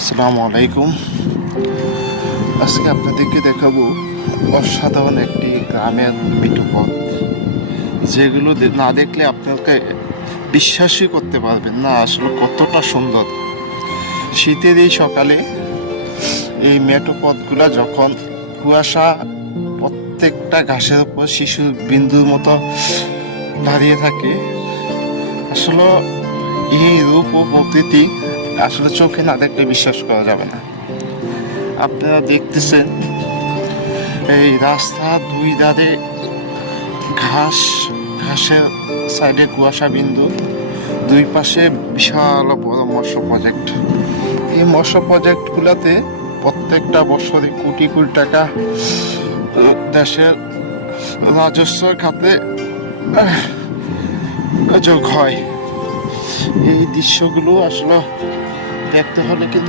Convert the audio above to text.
আসসালামু আলাইকুম। আজকে আপনাদেরকে দেখাবো অসাধারণ একটি গ্রামের পিটু পথ, যেগুলো না দেখলে আপনাকে বিশ্বাসই করতে পারবেন না আসলে কতটা সুন্দর। শীতের এই সকালে এই মেঠো পথগুলো যখন কুয়াশা প্রত্যেকটা ঘাসের উপর শিশু বিন্দুর মতো দাঁড়িয়ে থাকে, আসলে এই রূপ ও প্রকৃতি আসলে চোখে না দেখলে বিশ্বাস করা যাবে না। আপনারা দেখতেছেন এই রাস্তা দুই ধারে ঘাসের সাইডে কুয়াশা বিন্দু, দুই পাশে বিশাল বড় মৎস্য প্রজেক্ট। এই মৎস্য প্রজেক্টগুলোতে প্রত্যেকটা বছরে কোটি কোটি টাকা দেশের রাজস্ব খাতে যোগ হয়। এই দৃশ্যগুলো আসলে দেখতে হলে কিন্তু